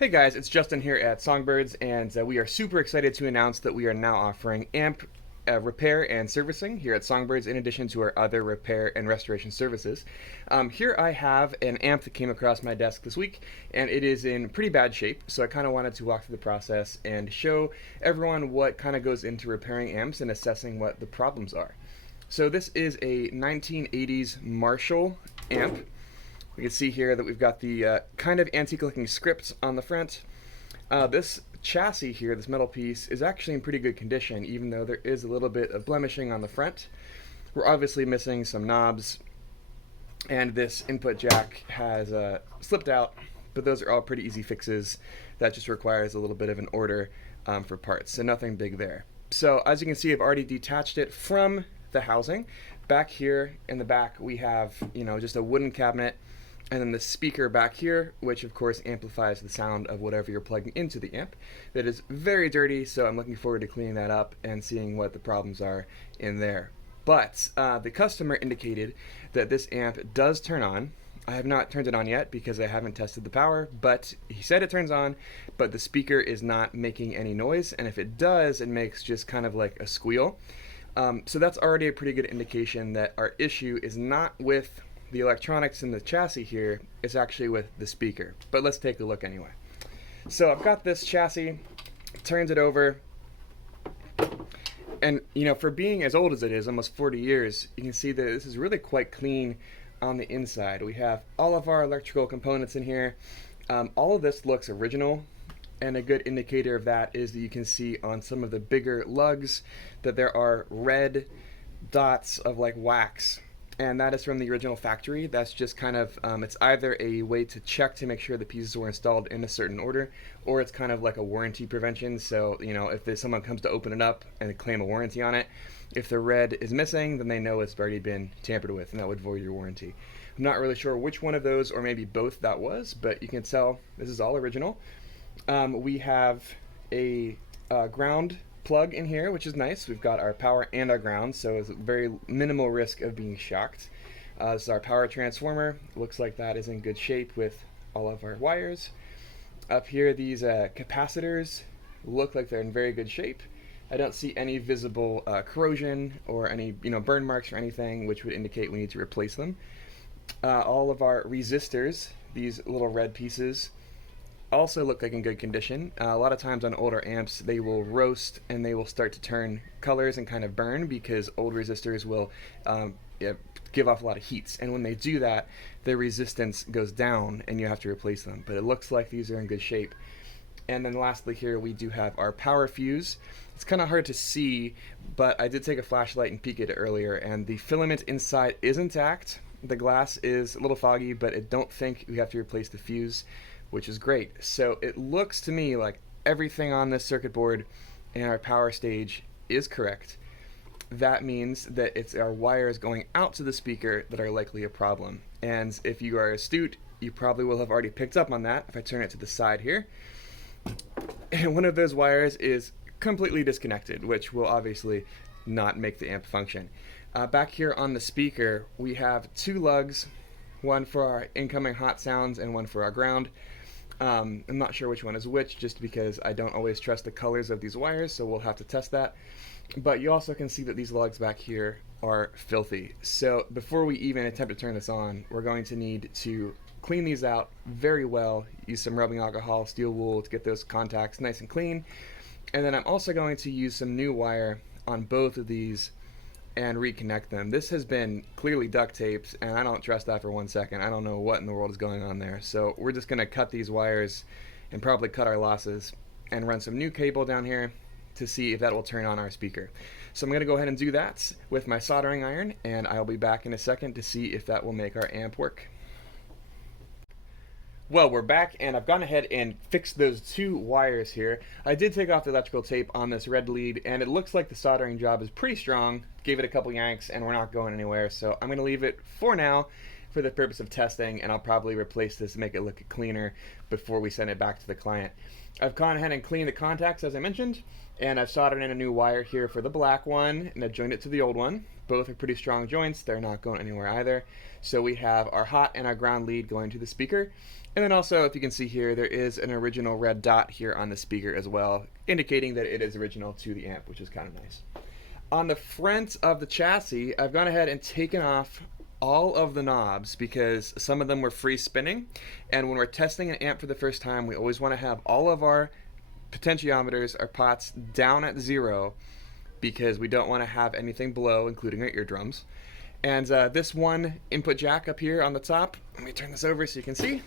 Hey guys, it's Justin here at Songbirds, and we are super excited to announce that we are now offering amp repair and servicing here at Songbirds, in addition to our other repair and restoration services. Here I have an amp that came across my desk this week, and it is in pretty bad shape, so I kind of wanted to walk through the process and show everyone what kind of goes into repairing amps and assessing what the problems are. So this is a 1980s Marshall amp. We can see here that we've got the kind of antique looking script on the front. This chassis here, this metal piece, is actually in pretty good condition, even though there is a little bit of blemishing on the front. We're obviously missing some knobs, and this input jack has slipped out, but those are all pretty easy fixes. That just requires a little bit of an order for parts, so nothing big there. So as you can see, I've already detached it from the housing. Back here in the back, we have, just a wooden cabinet, and then the speaker back here, which of course amplifies the sound of whatever you're plugging into the amp. That is very dirty, so I'm looking forward to cleaning that up and seeing what the problems are in there. But the customer indicated that this amp does turn on. I have not turned it on yet because I haven't tested the power, but he said it turns on, but the speaker is not making any noise, and if it does, it makes just kind of like a squeal. So that's already a pretty good indication that our issue is not with the electronics in the chassis here, it's actually with the speaker. But let's take a look anyway. So I've got this chassis, turns it over, and for being as old as it is, almost 40 years, you can see that this is really quite clean on the inside. We have all of our electrical components in here. All of this looks original, and a good indicator of that is that you can see on some of the bigger lugs that there are red dots of like wax, and that is from the original factory. That's just kind of, it's either a way to check to make sure the pieces were installed in a certain order, or it's kind of like a warranty prevention. So, if someone comes to open it up and claim a warranty on it, if the red is missing, then they know it's already been tampered with, and that would void your warranty. I'm not really sure which one of those, or maybe both that was, but you can tell this is all original. We have a ground plug in here, which is nice. We've got our power and our ground, so it's very minimal risk of being shocked. This is our power transformer. Looks like that is in good shape with all of our wires. Up here, these capacitors look like they're in very good shape. I don't see any visible corrosion or any burn marks or anything, which would indicate we need to replace them. All of our resistors, these little red pieces, also look like in good condition. A lot of times on older amps, they will roast and they will start to turn colors and kind of burn because old resistors will give off a lot of heat. And when they do that, their resistance goes down and you have to replace them. But it looks like these are in good shape. And then lastly here, we do have our power fuse. It's kind of hard to see, but I did take a flashlight and peek at it earlier, and the filament inside is intact. The glass is a little foggy, but I don't think we have to replace the fuse, which is great. So it looks to me like everything on this circuit board and our power stage is correct. That means that it's our wires going out to the speaker that are likely a problem. And if you are astute, you probably will have already picked up on that. If I turn it to the side here, and one of those wires is completely disconnected, which will obviously not make the amp function. Back here on the speaker, we have two lugs, one for our incoming hot sounds and one for our ground. I'm not sure which one is which, just because I don't always trust the colors of these wires, so we'll have to test that. But you also can see that these lugs back here are filthy. So before we even attempt to turn this on, we're going to need to clean these out very well, use some rubbing alcohol, steel wool to get those contacts nice and clean. And then I'm also going to use some new wire on both of these and reconnect them. This has been clearly duct taped, and I don't trust that for 1 second. I don't know what in the world is going on there. So we're just going to cut these wires and probably cut our losses and run some new cable down here to see if that will turn on our speaker. So I'm going to go ahead and do that with my soldering iron, and I'll be back in a second to see if that will make our amp work. Well, we're back, and I've gone ahead and fixed those two wires here. I did take off the electrical tape on this red lead, and it looks like the soldering job is pretty strong. Gave it a couple yanks, and we're not going anywhere, so I'm going to leave it for now for the purpose of testing, and I'll probably replace this to make it look cleaner before we send it back to the client. I've gone ahead and cleaned the contacts, as I mentioned, and I've soldered in a new wire here for the black one, and I've joined it to the old one. Both are pretty strong joints. They're not going anywhere either. So we have our hot and our ground lead going to the speaker, And then also, if you can see here, there is an original red dot here on the speaker as well, indicating that it is original to the amp, which is kind of nice. On the front of the chassis, I've gone ahead and taken off all of the knobs because some of them were free spinning. And when we're testing an amp for the first time, we always want to have all of our potentiometers, our pots, down at 0 because we don't want to have anything below, including our eardrums. And this one input jack up here on the top, let me turn this over so you can see.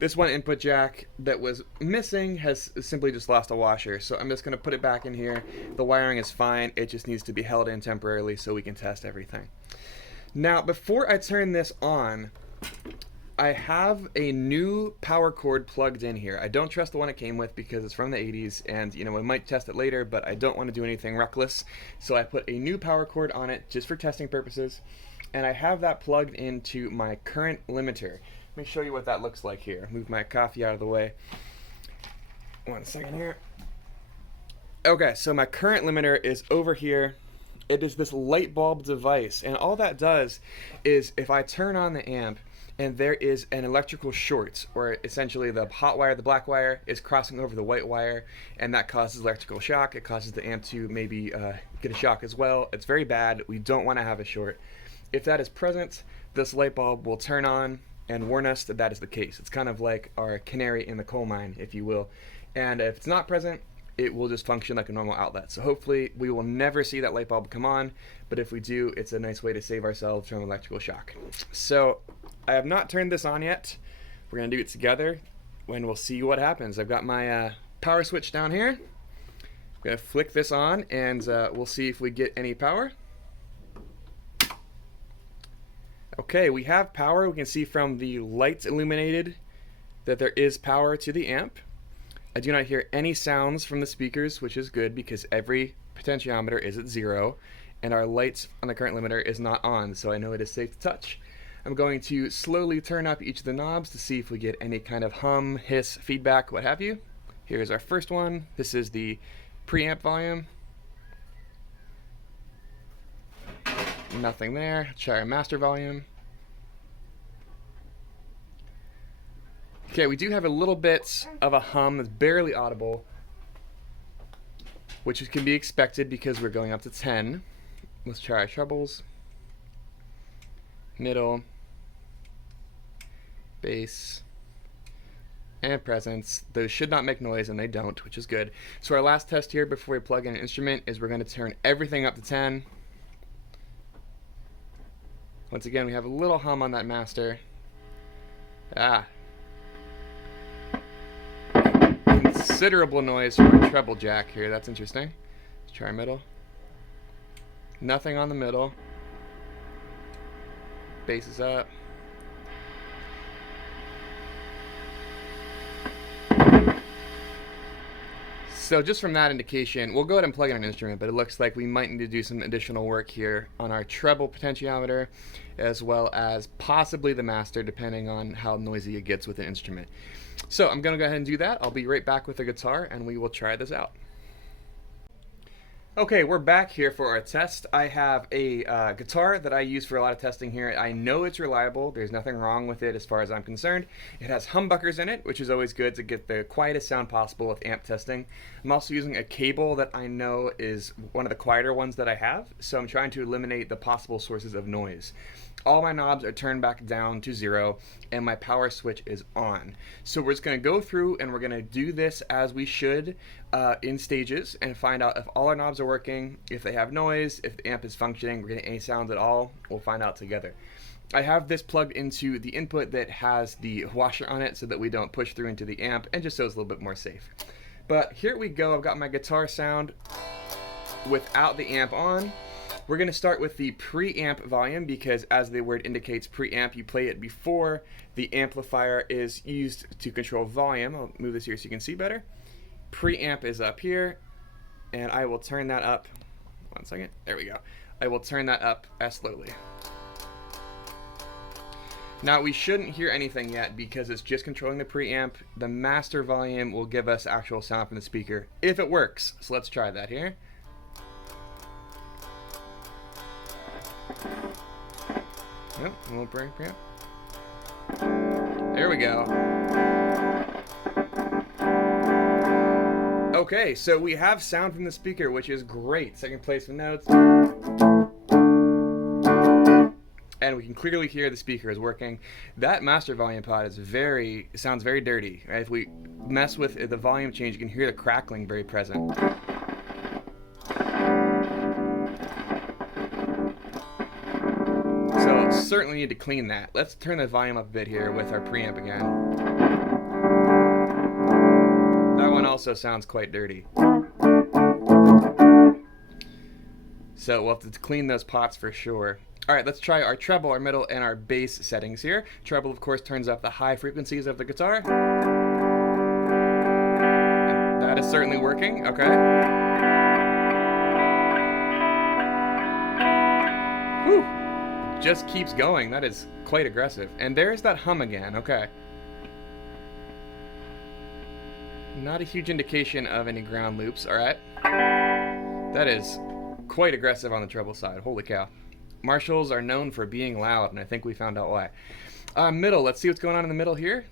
This one input jack that was missing has simply just lost a washer, so I'm just going to put it back in here. The wiring is fine, it just needs to be held in temporarily so we can test everything. Now, before I turn this on, I have a new power cord plugged in here. I don't trust the one it came with because it's from the 80s, and you know, we might test it later, but I don't want to do anything reckless, so I put a new power cord on it just for testing purposes, and I have that plugged into my current limiter. Let me show you what that looks like here. Move my coffee out of the way. 1 second here. Okay, so my current limiter is over here. It is this light bulb device, and all that does is if I turn on the amp and there is an electrical short, or essentially the hot wire, the black wire, is crossing over the white wire, and that causes electrical shock. It causes the amp to maybe get a shock as well. It's very bad. We don't want to have a short. If that is present, this light bulb will turn on and warn us that that is the case. It's kind of like our canary in the coal mine, if you will. And if it's not present, it will just function like a normal outlet. So hopefully we will never see that light bulb come on, but if we do, it's a nice way to save ourselves from electrical shock. So I have not turned this on yet. We're gonna do it together and we'll see what happens. I've got my power switch down here. I'm gonna flick this on and we'll see if we get any power. Okay, we have power. We can see from the lights illuminated that there is power to the amp. I do not hear any sounds from the speakers, which is good because every potentiometer is at 0 and our lights on the current limiter is not on, so I know it is safe to touch. I'm going to slowly turn up each of the knobs to see if we get any kind of hum, hiss, feedback, what have you. Here's our first one. This is the preamp volume. Nothing there. Try our master volume. Okay, we do have a little bit of a hum that's barely audible, which can be expected because we're going up to 10. Let's try our trebles. Middle, bass, and presence. Those should not make noise, and they don't, which is good. So our last test here before we plug in an instrument is we're going to turn everything up to 10. Once again, we have a little hum on that master. Considerable noise from our treble jack here. That's interesting. Let's try our middle. Nothing on the middle. Bass is up. So just from that indication, we'll go ahead and plug in an instrument, but it looks like we might need to do some additional work here on our treble potentiometer, as well as possibly the master, depending on how noisy it gets with the instrument. So I'm going to go ahead and do that. I'll be right back with the guitar, and we will try this out. Okay, we're back here for our test. I have a guitar that I use for a lot of testing here. I know it's reliable. There's nothing wrong with it as far as I'm concerned. It has humbuckers in it, which is always good to get the quietest sound possible with amp testing. I'm also using a cable that I know is one of the quieter ones that I have, so I'm trying to eliminate the possible sources of noise. All my knobs are turned back down to 0, and my power switch is on. So we're just going to go through and we're going to do this as we should in stages and find out if all our knobs are working, if they have noise, if the amp is functioning, we're getting any sounds at all. We'll find out together. I have this plugged into the input that has the washer on it so that we don't push through into the amp, and just so it's a little bit more safe. But here we go. I've got my guitar sound without the amp on. We're going to start with the preamp volume because, as the word indicates, preamp, you play it before the amplifier is used to control volume. I'll move this here so you can see better. Preamp is up here, and I will turn that up. 1 second. There we go. I will turn that up as slowly. Now, we shouldn't hear anything yet because it's just controlling the preamp. The master volume will give us actual sound from the speaker if it works. So let's try that here. Yep, a little preamp. There we go. Okay, so we have sound from the speaker, which is great. Second place with notes. And we can clearly hear the speaker is working. That master volume pod is sounds very dirty. Right? If we mess with the volume change, you can hear the crackling very present. So certainly need to clean that. Let's turn the volume up a bit here with our preamp again. That one also sounds quite dirty. So we'll have to clean those pots for sure. All right, let's try our treble, our middle, and our bass settings here. Treble, of course, turns up the high frequencies of the guitar. And that is certainly working, okay. Whew, just keeps going. That is quite aggressive. And there's that hum again, okay. Not a huge indication of any ground loops, all right. That is quite aggressive on the treble side, holy cow. Marshalls are known for being loud, and I think we found out why. Middle, let's see what's going on in the middle here.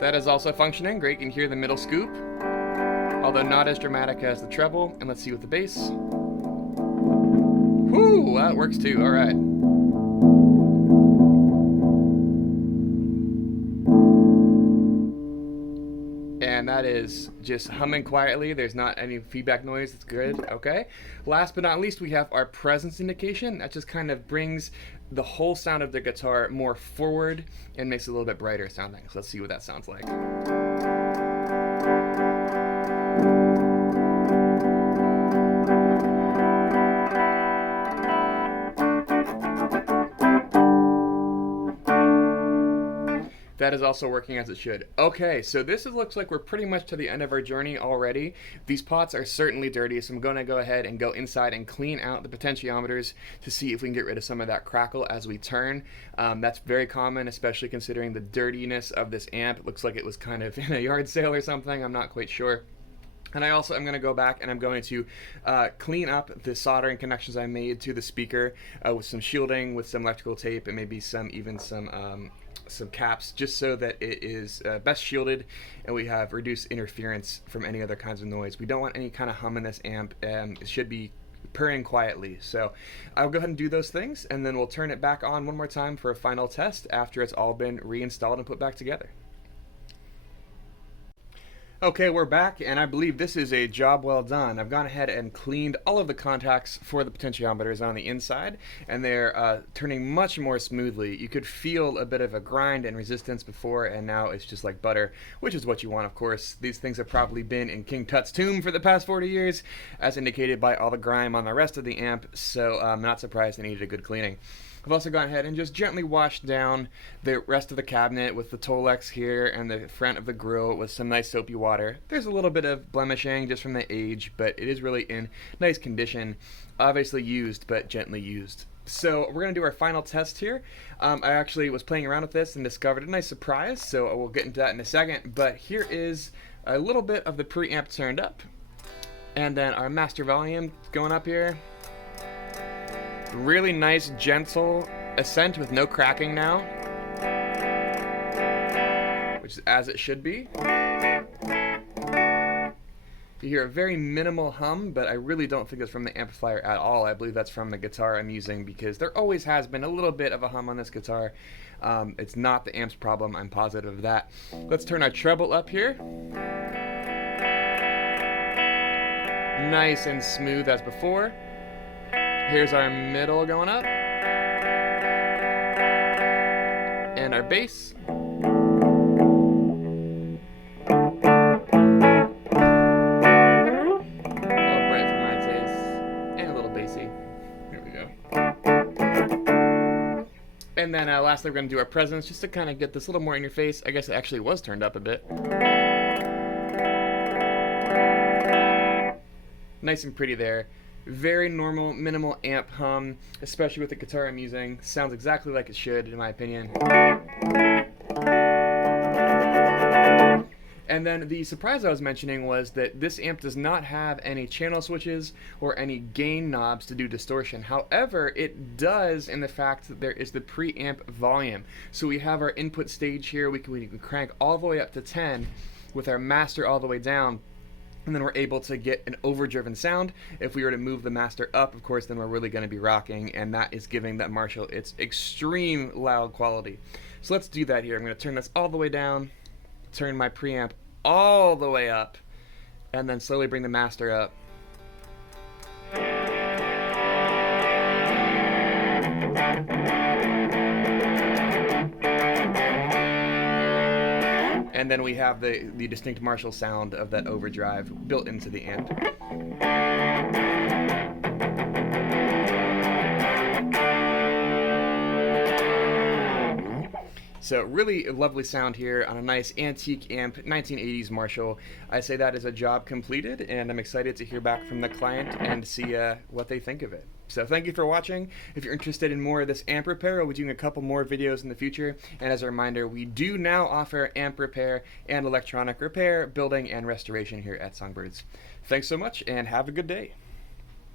That is also functioning. Great, you can hear the middle scoop, although not as dramatic as the treble. And let's see with the bass. Whoo, that works too, all right. And that is just humming quietly. There's not any feedback noise. It's good. Okay. Last but not least, we have our presence indication. That just kind of brings the whole sound of the guitar more forward and makes it a little bit brighter sounding. So let's see what that sounds like. That is also working as it should. Okay, so looks like we're pretty much to the end of our journey already. These pots are certainly dirty, so I'm going to go ahead and go inside and clean out the potentiometers to see if we can get rid of some of that crackle as we turn. That's very common, especially considering the dirtiness of this amp. It looks like it was kind of in a yard sale or something. I'm not quite sure. And I also am going to go back and I'm going to clean up the soldering connections I made to the speaker with some shielding, with some electrical tape, and maybe some caps, just so that it is best shielded and we have reduced interference from any other kinds of noise. We don't want any kind of hum in this amp, and it should be purring quietly. So I'll go ahead and do those things, and then we'll turn it back on one more time for a final test after it's all been reinstalled and put back together. Okay, we're back, and I believe this is a job well done. I've gone ahead and cleaned all of the contacts for the potentiometers on the inside, and they're turning much more smoothly. You could feel a bit of a grind and resistance before, and now it's just like butter, which is what you want, of course. These things have probably been in King Tut's tomb for the past 40 years, as indicated by all the grime on the rest of the amp, so I'm not surprised they needed a good cleaning. I've also gone ahead and just gently washed down the rest of the cabinet with the Tolex here and the front of the grill with some nice soapy water. There's a little bit of blemishing just from the age, but it is really in nice condition. Obviously used, but gently used. So we're going to do our final test here. I actually was playing around with this and discovered a nice surprise, so we'll get into that in a second. But here is a little bit of the preamp turned up, and then our master volume going up here. Really nice, gentle ascent with no cracking now, which is as it should be. You hear a very minimal hum, but I really don't think it's from the amplifier at all. I believe that's from the guitar I'm using, because there always has been a little bit of a hum on this guitar. It's not the amp's problem, I'm positive of that. Let's turn our treble up here. Nice and smooth as before. Here's our middle going up, and our bass. And then lastly, we're going to do our presence, just to kind of get this a little more in your face. I guess it actually was turned up a bit. Nice and pretty there. Very normal, minimal amp hum, especially with the guitar I'm using. Sounds exactly like it should, in my opinion. And then the surprise I was mentioning was that this amp does not have any channel switches or any gain knobs to do distortion. However, it does in the fact that there is the preamp volume. So we have our input stage here, we can crank all the way up to 10 with our master all the way down, and then we're able to get an overdriven sound. If we were to move the master up, of course, then we're really going to be rocking, and that is giving that Marshall its extreme loud quality. So let's do that here. I'm going to turn this all the way down, turn my preamp all the way up, and then slowly bring the master up. And then we have the distinct Marshall sound of that overdrive built into the amp. So really a lovely sound here on a nice antique amp, 1980s Marshall. I say that is a job completed, and I'm excited to hear back from the client and see what they think of it. So thank you for watching. If you're interested in more of this amp repair, we'll be doing a couple more videos in the future. And as a reminder, we do now offer amp repair and electronic repair, building, and restoration here at Songbirds. Thanks so much, and have a good day.